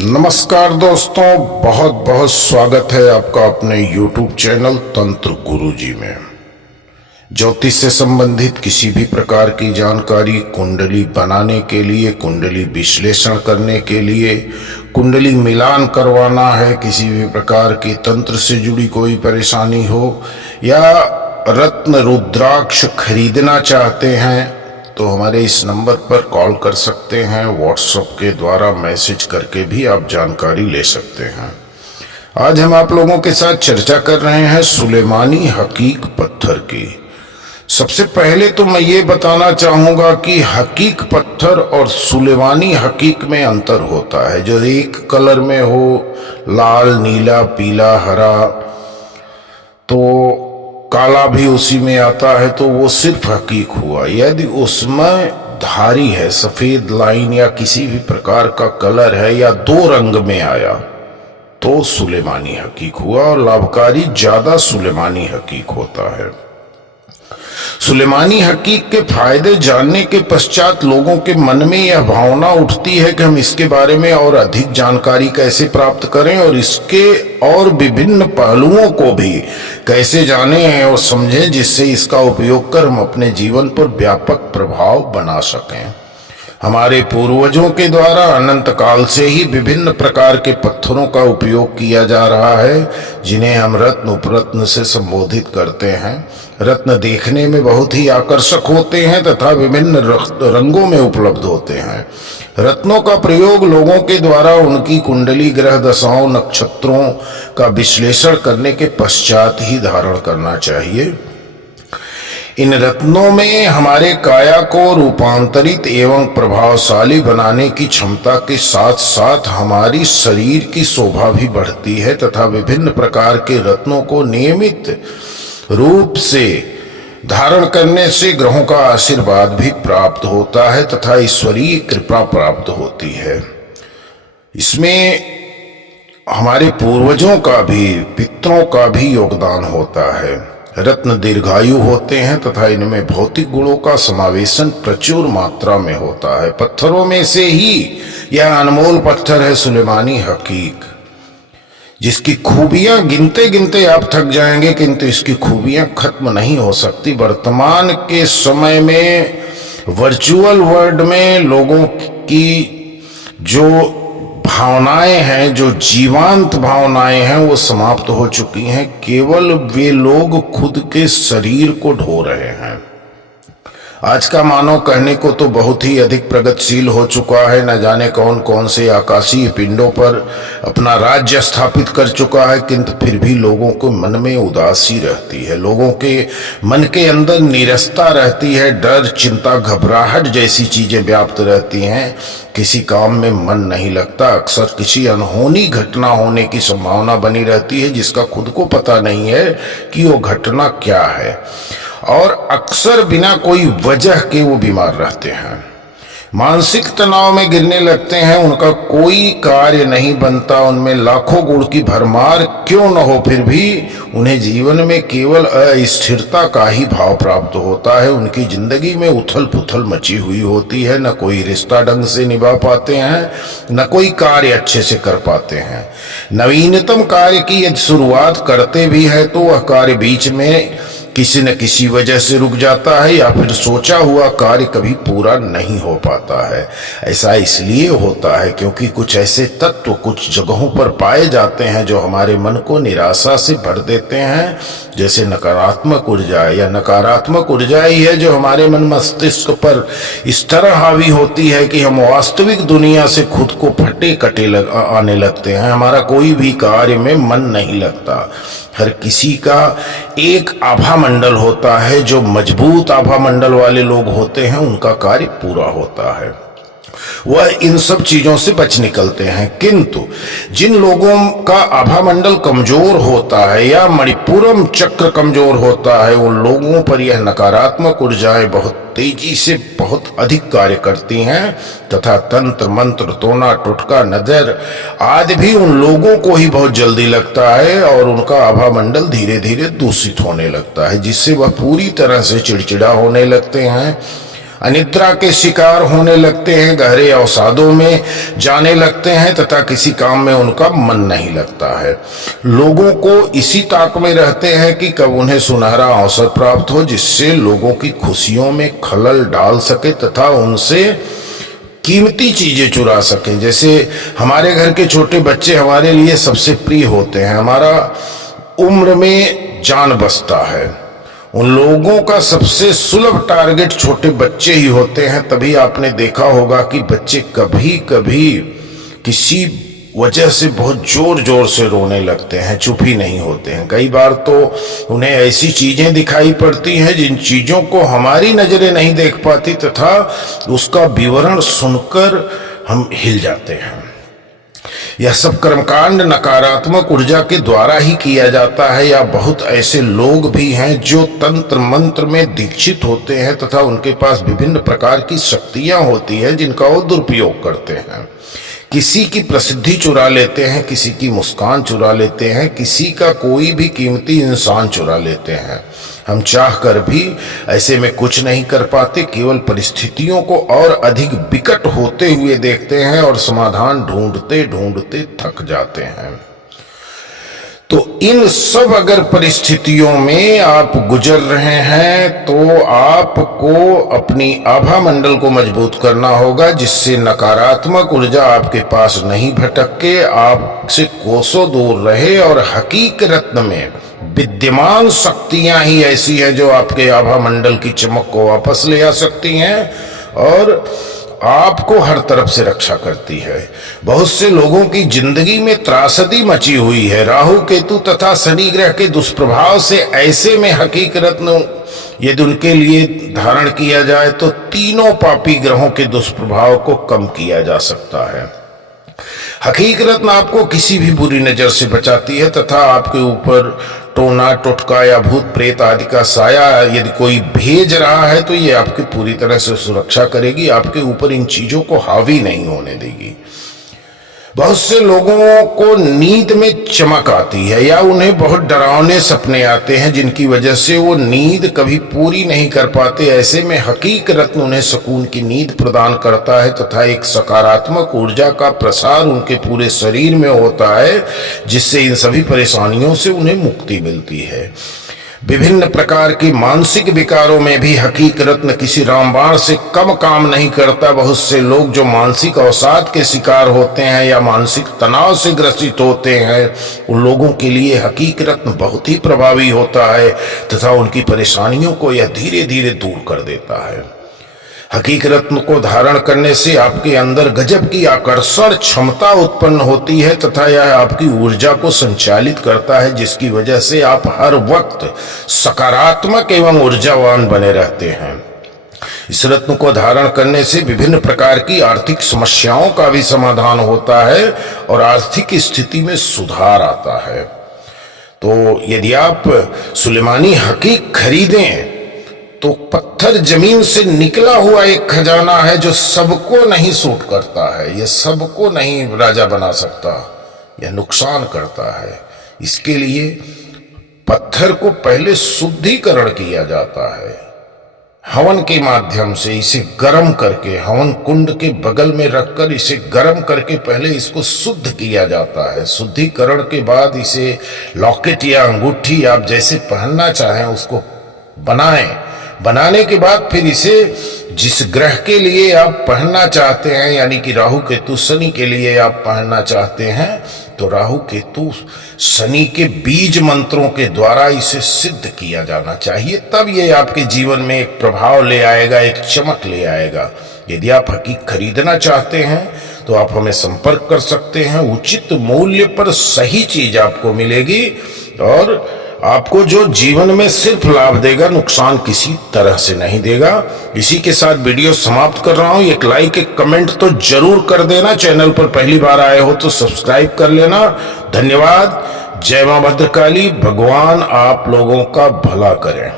नमस्कार दोस्तों, बहुत बहुत स्वागत है आपका अपने YouTube चैनल तंत्र गुरुजी में। ज्योतिष से संबंधित किसी भी प्रकार की जानकारी, कुंडली बनाने के लिए, कुंडली विश्लेषण करने के लिए, कुंडली मिलान करवाना है, किसी भी प्रकार की तंत्र से जुड़ी कोई परेशानी हो या रत्न रुद्राक्ष खरीदना चाहते हैं तो हमारे इस नंबर पर कॉल कर सकते हैं। व्हाट्सएप के द्वारा मैसेज करके भी आप जानकारी ले सकते हैं। आज हम आप लोगों के साथ चर्चा कर रहे हैं सुलेमानी हकीक पत्थर की। सबसे पहले तो मैं ये बताना चाहूंगा कि हकीक पत्थर और सुलेमानी हकीक में अंतर होता है। जो एक कलर में हो, लाल, नीला, पीला, हरा, तो काला भी उसी में आता है, तो वो सिर्फ हकीक हुआ। यदि उसमें धारी है, सफेद लाइन या किसी भी प्रकार का कलर है या दो रंग में आया तो सुलेमानी हकीक हुआ, और लाभकारी ज्यादा सुलेमानी हकीक होता है। सुलेमानी हकीक के फायदे जानने के पश्चात लोगों के मन में यह भावना उठती है कि हम इसके बारे में और अधिक जानकारी कैसे प्राप्त करें और इसके और विभिन्न पहलुओं को भी कैसे जानें और समझें, जिससे इसका उपयोग कर हम अपने जीवन पर व्यापक प्रभाव बना सकें। हमारे पूर्वजों के द्वारा अनंत काल से ही विभिन्न प्रकार के पत्थरों का उपयोग किया जा रहा है, जिन्हें हम रत्न उपरत्न से संबोधित करते हैं। रत्न देखने में बहुत ही आकर्षक होते हैं तथा विभिन्न रंगों में उपलब्ध होते हैं। रत्नों का प्रयोग लोगों के द्वारा उनकी कुंडली, ग्रह दशाओं, नक्षत्रों का विश्लेषण करने के पश्चात ही धारण करना चाहिए। इन रत्नों में हमारे काया को रूपांतरित एवं प्रभावशाली बनाने की क्षमता के साथ साथ हमारी शरीर की शोभा भी बढ़ती है तथा विभिन्न प्रकार के रत्नों को नियमित रूप से धारण करने से ग्रहों का आशीर्वाद भी प्राप्त होता है तथा ईश्वरीय कृपा प्राप्त होती है। इसमें हमारे पूर्वजों का भी, पितरों का भी योगदान होता है। रत्न दीर्घायु होते हैं तथा इनमें भौतिक गुणों का समावेशन प्रचुर मात्रा में होता है। पत्थरों में से ही यह अनमोल पत्थर है सुलेमानी हकीक, जिसकी खूबियां गिनते गिनते आप थक जाएंगे, किंतु इसकी खूबियां खत्म नहीं हो सकती। वर्तमान के समय में वर्चुअल वर्ल्ड में लोगों की जो भावनाएं हैं, जो जीवांत भावनाएं हैं, वो समाप्त हो चुकी हैं। केवल वे लोग खुद के शरीर को ढो रहे हैं। आज का मानव कहने को तो बहुत ही अधिक प्रगतिशील हो चुका है। न जाने कौन कौन से आकाशीय पिंडों पर अपना राज्य स्थापित कर चुका है, किंतु फिर भी लोगों को मन में उदासी रहती है। लोगों के मन के अंदर नीरसता रहती है, डर, चिंता, घबराहट जैसी चीजें व्याप्त रहती हैं। किसी काम में मन नहीं लगता। अक्सर किसी अनहोनी घटना होने की संभावना बनी रहती है, जिसका खुद को पता नहीं है कि वो घटना क्या है, और अक्सर बिना कोई वजह के वो बीमार रहते हैं। मानसिक तनाव में गिरने लगते हैं। उनका कोई कार्य नहीं बनता। उनमें लाखों गुण की भरमार क्यों न हो, फिर भी उन्हें जीवन में केवल अस्थिरता का ही भाव प्राप्त होता है। उनकी जिंदगी में उथल पुथल मची हुई होती है। न कोई रिश्ता ढंग से निभा पाते हैं, न कोई कार्य अच्छे से कर पाते हैं। नवीनतम कार्य की यदि शुरुआत करते भी है तो वह कार्य बीच में किसी न किसी वजह से रुक जाता है या फिर सोचा हुआ कार्य कभी पूरा नहीं हो पाता है। ऐसा इसलिए होता है क्योंकि कुछ ऐसे तत्व कुछ जगहों पर पाए जाते हैं जो हमारे मन को निराशा से भर देते हैं। जैसे नकारात्मक ऊर्जा या नकारात्मक ऊर्जा ही है जो हमारे मन मस्तिष्क पर इस तरह हावी होती है कि हम वास्तविक दुनिया से खुद को फटे कटे आने लगते हैं। हमारा कोई भी कार्य में मन नहीं लगता। हर किसी का एक आभा मंडल होता है। जो मजबूत आभा मंडल वाले लोग होते हैं उनका कार्य पूरा होता है, वह इन सब चीजों से बच निकलते हैं। किंतु जिन लोगों का आभा मंडल कमजोर होता है या मणिपुरम चक्र कमजोर होता है, उन लोगों पर यह नकारात्मक ऊर्जाएं बहुत तेजी से बहुत अधिक कार्य करती हैं तथा तंत्र मंत्र, तोना टुटका, नजर आदि भी उन लोगों को ही बहुत जल्दी लगता है और उनका आभा मंडल धीरे धीरे दूषित होने लगता है, जिससे वह पूरी तरह से चिड़चिड़ा होने लगते हैं। अनिद्रा के शिकार होने लगते हैं, गहरे अवसादों में जाने लगते हैं तथा किसी काम में उनका मन नहीं लगता है। लोगों को इसी ताक में रहते हैं कि कब उन्हें सुनहरा अवसर प्राप्त हो जिससे लोगों की खुशियों में खलल डाल सके तथा उनसे कीमती चीजें चुरा सकें। जैसे हमारे घर के छोटे बच्चे हमारे लिए सबसे प्रिय होते हैं, हमारा उम्र में जान बसता है। उन लोगों का सबसे सुलभ टारगेट छोटे बच्चे ही होते हैं। तभी आपने देखा होगा कि बच्चे कभी कभी किसी वजह से बहुत जोर जोर से रोने लगते हैं, चुप ही नहीं होते हैं। कई बार तो उन्हें ऐसी चीजें दिखाई पड़ती हैं जिन चीजों को हमारी नजरें नहीं देख पाती तथा उसका विवरण सुनकर हम हिल जाते हैं। यह सब कर्मकांड नकारात्मक ऊर्जा के द्वारा ही किया जाता है, या बहुत ऐसे लोग भी हैं जो तंत्र मंत्र में दीक्षित होते हैं तथा उनके पास विभिन्न प्रकार की शक्तियां होती हैं जिनका वो दुरुपयोग करते हैं। किसी की प्रसिद्धि चुरा लेते हैं, किसी की मुस्कान चुरा लेते हैं, किसी का कोई भी कीमती इंसान चुरा लेते हैं। हम चाह कर भी ऐसे में कुछ नहीं कर पाते, केवल परिस्थितियों को और अधिक विकट होते हुए देखते हैं और समाधान ढूंढते ढूंढते थक जाते हैं। तो इन सब अगर परिस्थितियों में आप गुजर रहे हैं तो आपको अपनी आभा मंडल को मजबूत करना होगा, जिससे नकारात्मक ऊर्जा आपके पास नहीं भटके, आपसे कोसों दूर रहे। और हकीकत में विद्यमान शक्तियां ही ऐसी हैं जो आपके आभा मंडल की चमक को वापस ले आ सकती हैं और आपको हर तरफ से रक्षा करती है। बहुत से लोगों की जिंदगी में त्रासदी मची हुई है राहु केतु तथा शनि ग्रह के दुष्प्रभाव से। ऐसे में हकीकत यदि उनके लिए धारण किया जाए तो तीनों पापी ग्रहों के दुष्प्रभाव को कम किया जा सकता है। हकीकत में आपको किसी भी बुरी नजर से बचाती है तथा आपके ऊपर टोना टोटका या भूत प्रेत आदि का साया यदि कोई भेज रहा है तो ये आपकी पूरी तरह से सुरक्षा करेगी, आपके ऊपर इन चीजों को हावी नहीं होने देगी। बहुत से लोगों को नींद में चमक आती है या उन्हें बहुत डरावने सपने आते हैं जिनकी वजह से वो नींद कभी पूरी नहीं कर पाते। ऐसे में हकीकत उन्हें सुकून की नींद प्रदान करता है तथा एक सकारात्मक ऊर्जा का प्रसार उनके पूरे शरीर में होता है, जिससे इन सभी परेशानियों से उन्हें मुक्ति मिलती है। विभिन्न प्रकार के मानसिक विकारों में भी हकीकत न किसी रामबाण से कम काम नहीं करता। बहुत से लोग जो मानसिक अवसाद के शिकार होते हैं या मानसिक तनाव से ग्रसित होते हैं, उन लोगों के लिए हकीकत बहुत ही प्रभावी होता है तथा उनकी परेशानियों को यह धीरे धीरे दूर कर देता है। हकीकत को धारण करने से आपके अंदर गजब की आकर्षण क्षमता उत्पन्न होती है तथा यह आपकी ऊर्जा को संचालित करता है, जिसकी वजह से आप हर वक्त सकारात्मक एवं ऊर्जावान बने रहते हैं। इस रत्न को धारण करने से विभिन्न प्रकार की आर्थिक समस्याओं का भी समाधान होता है और आर्थिक स्थिति में सुधार आता है। तो यदि आप सुलेमानी हकीक खरीदें तो पत्थर जमीन से निकला हुआ एक खजाना है जो सबको नहीं सूट करता है, यह सबको नहीं राजा बना सकता, यह नुकसान करता है। इसके लिए पत्थर को पहले शुद्धिकरण किया जाता है हवन के माध्यम से। इसे गर्म करके हवन कुंड के बगल में रखकर इसे गर्म करके पहले इसको शुद्ध किया जाता है। शुद्धिकरण के बाद इसे लॉकेट या अंगूठी आप जैसे पहनना चाहें उसको बनाएं। बनाने के बाद फिर इसे जिस ग्रह के लिए आप पहनना चाहते हैं, यानी कि राहु केतु शनि के लिए आप पहनना चाहते हैं, तो राहु केतु शनि के बीज मंत्रों के द्वारा इसे सिद्ध किया जाना चाहिए। तब ये आपके जीवन में एक प्रभाव ले आएगा, एक चमक ले आएगा। यदि आप हकीक खरीदना चाहते हैं तो आप हमें संपर्क कर सकते हैं। उचित मूल्य पर सही चीज आपको मिलेगी और आपको जो जीवन में सिर्फ लाभ देगा, नुकसान किसी तरह से नहीं देगा। इसी के साथ वीडियो समाप्त कर रहा हूं। एक लाइक एक कमेंट तो जरूर कर देना। चैनल पर पहली बार आए हो तो सब्सक्राइब कर लेना। धन्यवाद। जय मां भद्रकाली। भगवान आप लोगों का भला करें।